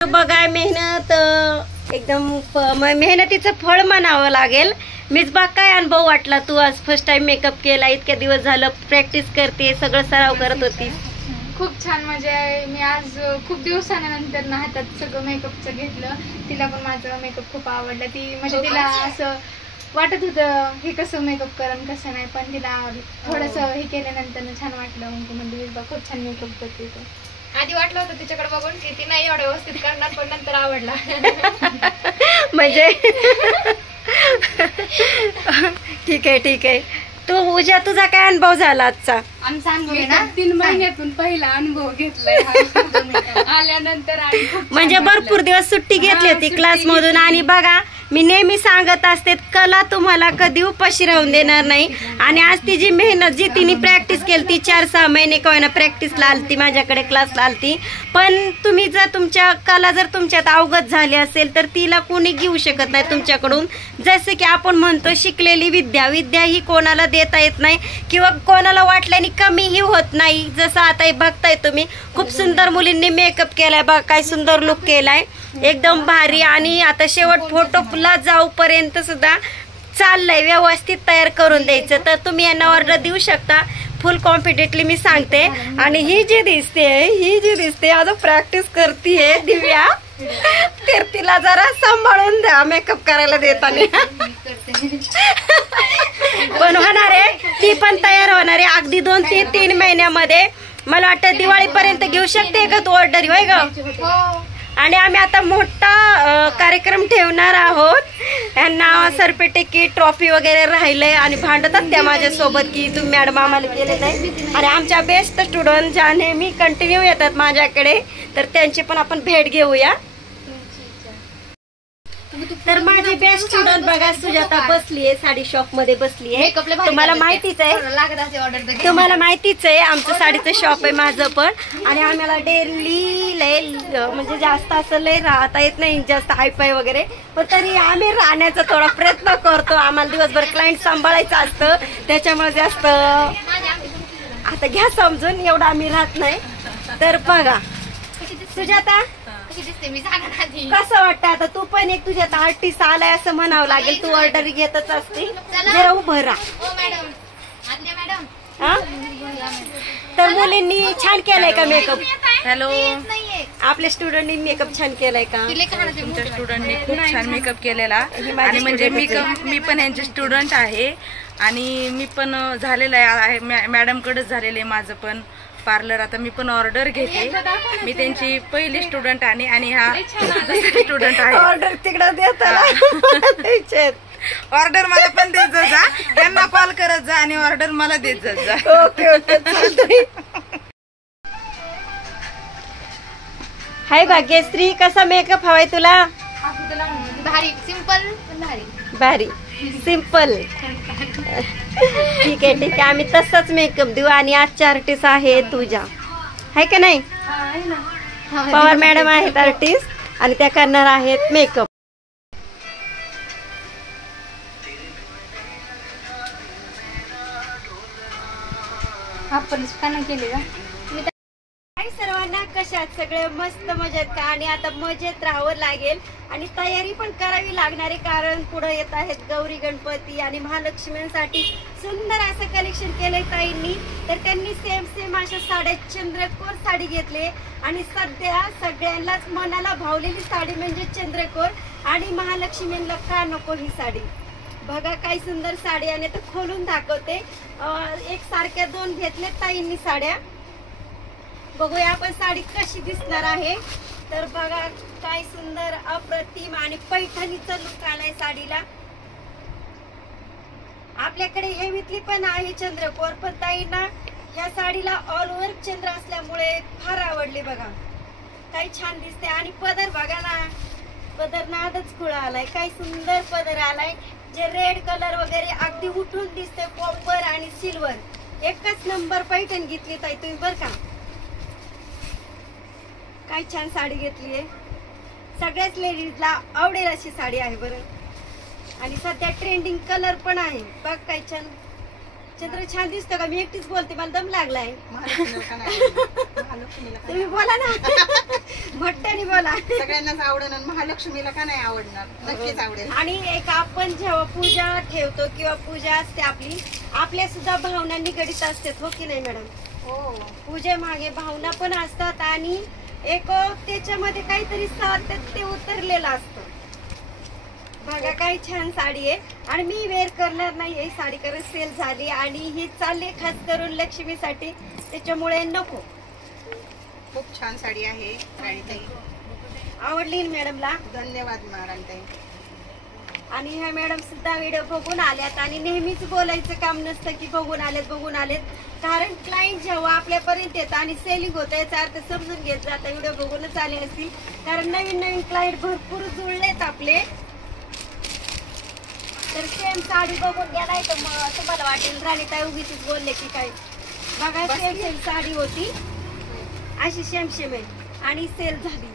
बघा मेहनत एकदम मेहनतीचं फळ म्हणावं लागेल. मीच बघ काय अनुभव वाटला. तू आज फर्स्ट टाइम मेकअप केला, इतक्या दिवस झालं प्रॅक्टिस करते, सगळं सराव करत होती. खूप छान मजा आहे. मी आज खूप दिवसानंतर ना हातात सगळं मेकअपचं घेतलं. तिला पण माझं मेकअप खूप आवडलं. ती म्हणजे तिला असं वाटत होतं हे कसं मेकअप करण कसं नाही, पण तिला थोडंसं हे केल्यानंतर छान वाटलं. म्हणजे खूप छान मेकअप करते. आधी वाटलं होतं तिच्याकडे बघून की ती नाही एवढं व्यवस्थित करणार, पण नंतर आवडला. म्हणजे ठीक आहे. तू उद्या तुझा काय अनुभव झाला आजचा? आमचा अनुभव आहे ना 3 महिन्यातून पहिला अनुभव घेतलाय आल्यानंतर. म्हणजे भरपूर दिवस सुट्टी घेतली होती क्लास मधून. आणि बघा मी नेहमी सांगत असते कला तुम्हाला कधी उपाशी राहून देणार नाही. आणि आज ती जी मेहनत जी तिने प्रॅक्टिस केली ती 4-6 महिने कोणा प्रॅक्टिसला आलती, माझ्याकडे क्लासला आलती. पण तुम्ही जर तुमच्या कला जर तुमच्यात अवगत झाली असेल तर तिला कोणी घेऊ शकत नाही तुमच्याकडून. जसे की आपण म्हणतो शिकलेली विद्या ही कोणाला देता येत नाही किंवा कोणाला वाटल्याने कमीही होत नाही. जसं आता बघताय तुम्ही खूप सुंदर मुलींनी मेकअप केलाय बघा, काय सुंदर लुक केलाय, एकदम भारी. आणि आता शेवट फोटोला जाऊपर्यंत सुद्धा चाललंय व्यवस्थित तयार करून द्यायचं. तर तुम्ही यांना ऑर्डर देऊ शकता फुल कॉन्फिडेंटली मी सांगते. आणि ही जी दिसते अजून प्रॅक्टिस करतीये दिव्या, तर तिला जरा सांभाळून द्या मेकअप करायला देताना. पण होणार आहे, ती पण तयार होणार आहे अगदी 2-3 महिन्यामध्ये. मला वाटतं दिवाळीपर्यंत घेऊ शकते का तू ऑर्डर, होय ग? आणि आम्ही आता मोठा कार्यक्रम ठेवणार आहोत. यांना सरपेटेकी ट्रॉफी वगैरे राहिलंय आणि भांडतात त्या माझ्यासोबत की तुम्ही मॅडम आम्हाला केले नाही. आणि आमच्या बेस्ट स्टुडंट ज्या नेहमी कंटिन्यू येतात माझ्याकडे, तर त्यांची पण आपण भेट घेऊया. तर माझी बेस्ट स्टुडंट बघा सुजाता बसलीये, साडी शॉप मध्ये बसलीये. तुम्हाला माहितीच आहे आमचं साडीचं शॉप आहे माझं पण. आणि आम्हाला डेली लय म्हणजे जास्त असं लय राहता येत नाही, जास्त हायफाय वगैरे, पण तरी आम्ही राहण्याचा थोडा प्रयत्न करतो. आम्हाला दिवसभर क्लायंट सांभाळायचं असतं, त्याच्यामुळे जास्त आता घ्या समजून एवढं आम्ही राहत नाही. तर बघा सुजाता कसं वाटतं आता तू पण एक तुझ्यात आर्टिस्ट आलाय असं म्हणावं लागेल. तू ऑर्डर घेतच असते, जरा उभं राहा. तर मुलींनी छान केलाय का मेकअप? हॅलो, आपल्या स्टुडंटनी मेकअप छान केलाय का? तुमच्या स्टुडंटने खूप छान मेकअप केलेला. आणि म्हणजे मी पण यांचे स्टुडंट आहे आणि मी पण झालेलं आहे, मॅडम कडेच झालेलं आहे माझं पण पार्लर. आता मी पण ऑर्डर घेते. मी त्यांची पहिली स्टुडंट आहे आणि हा दुसरी स्टुडंट आहे. ऑर्डर तिकडे देता, ऑर्डर मला पण देत जा, त्यांना कॉल करत जा आणि ऑर्डर मला देत जा. ओके. हाय भाग्यश्री, कसा मेकअप हवाय तुला? भारी, सिंपल भारी सिंपल. ठीक आहे. आम्ही तसंच मेकअप देऊ. आणि आजच्या आर्टिस्ट आहे तुझ्या, आहे का नाही? पवार मॅडम आहेत आर्टिस्ट आणि त्या करणार आहेत मेकअप. आपण केले का? सर्वांना कशात सगळे मस्त मजेत का? आणि आता मजेत राहावं लागेल आणि तयारी पण करावी लागणार आहे, कारण पुढे येत आहेत गौरी गणपती आणि महालक्ष्मींसाठी सुंदर असं कलेक्शन केलंय ताईंनी. तर त्यांनी सेम अशा साड्या चंद्रकोर साडी घेतली. आणि सध्या सगळ्यांनाच मनाला भावलेली साडी म्हणजे चंद्रकोर. आणि महालक्ष्मींना का नको ही साडी? बघा काय सुंदर साडी. आणि आता खोलून दाखवते. एक सारख्या 2 घेतले ताईंनी साड्या. बघूया आपण साडी कशी दिसणार आहे. तर बघा काय सुंदर अप्रतिम आणि पैठणीचा लुक आलाय साडीला. आपल्याकडे हेवीतली पण आहे चंद्रकोर, पण ताईंना ह्या साडीला ऑल ओव्हर चंद्र असल्यामुळे फार आवडली. बघा काय छान दिसते. आणि पदर बघा ना, पदर नादच खुळा आलाय, काय सुंदर पदर आलाय. जे रेड कलर वगैरे अगदी उठून दिसते, कॉपर आणि सिल्वर. एकच नंबर पैठण घेतली ताई तुम्ही बर का. काय छान साडी घेतलीये. सगळ्याच लेडीजला आवडेल अशी साडी आहे बरं. आणि सध्या ट्रेंडिंग कलर पण आहे. बघ काय छान चंद्र छान दिसतो का? मी एकटीच बोलते, मला दम लागलाय. तुम्ही बोला ना, मोठ्याने बोला. बोला. सगळ्यांनाच आवडेल आणि महालक्ष्मीला का नाही आवडणार, नक्कीच आवडेल. आणि एक आपण जेव्हा पूजा ठेवतो किंवा पूजा असते आपली, आपल्या सुद्धा भावना निगडीत असतात, हो की नाही मॅडम? हो, पूजेमागे भावना पण असतात आणि एक त्याच्यामध्ये काहीतरी सातत्य ते उतरलेलं असतं. बघा काही छान साडी आहे आणि मी वेअर करणार नाही ही साडी, कारण सेल झाली आणि ही चालली खास करून लक्ष्मीसाठी, त्याच्यामुळे नको. खूप छान साडी आहे राणीताई. आवडली ना मॅडमला? धन्यवाद राणीताई. आणि ह्या मॅडम सुद्धा व्हिडिओ बघून आल्यात आणि नेहमीच बोलायचं काम नसतं की बघून आलेत, कारण क्लायंट जेव्हा आपल्यापर्यंत येतं आणि सेलिंग होतं याचा अर्थ समजून घेत जातं व्हिडिओ बघूनच आले असतील, कारण नवीन क्लायंट भरपूर जुळलेत आपले. तर सेम साडी बघून घ्या, नाही तर मग तुम्हाला वाटेल राणीताई उगीच बोलले की काय. बघा सेम साडी होती अशी शेम आहे आणि सेल झाली.